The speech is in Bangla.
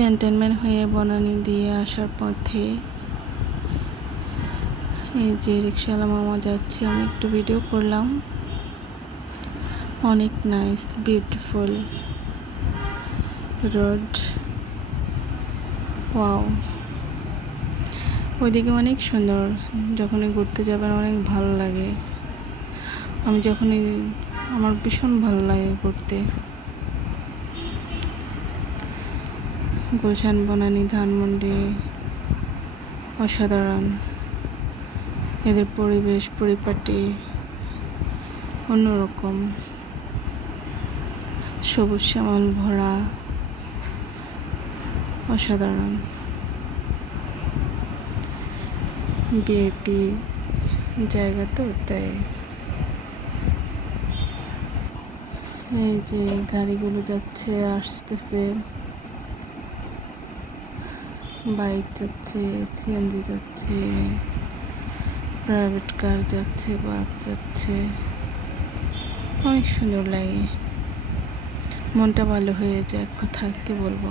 ক্যান্টনমেন্ট হয়ে বনানী দিয়ে আসার পথে এই যে রিক্সাওয়ালা মামা যাচ্ছে, আমি একটু ভিডিও করলাম। অনেক নাইস বিউটিফুল রোড, ওয়াও। ওইদিকে অনেক সুন্দর, যখনই ঘুরতে যাবেন অনেক ভালো লাগে। আমার ভীষণ ভালো লাগে ঘুরতে। গুলশান, বনানী, ধানমন্ডি অসাধারণ। এদের পরিবেশ পরিপাটি অন্যরকম, সবুজ শ্যামল ভরা, অসাধারণ। ভিআইপি জায়গা তো, তাই। এই যে গাড়িগুলো যাচ্ছে আসতেছে, বাইক যাচ্ছে, সিএনজি যাচ্ছে, প্রাইভেট কার যাচ্ছে, বাস যাচ্ছে। অনেক সুন্দর লাগে, মনটা ভালো হয়ে যায়, এক কথা কি বলবো।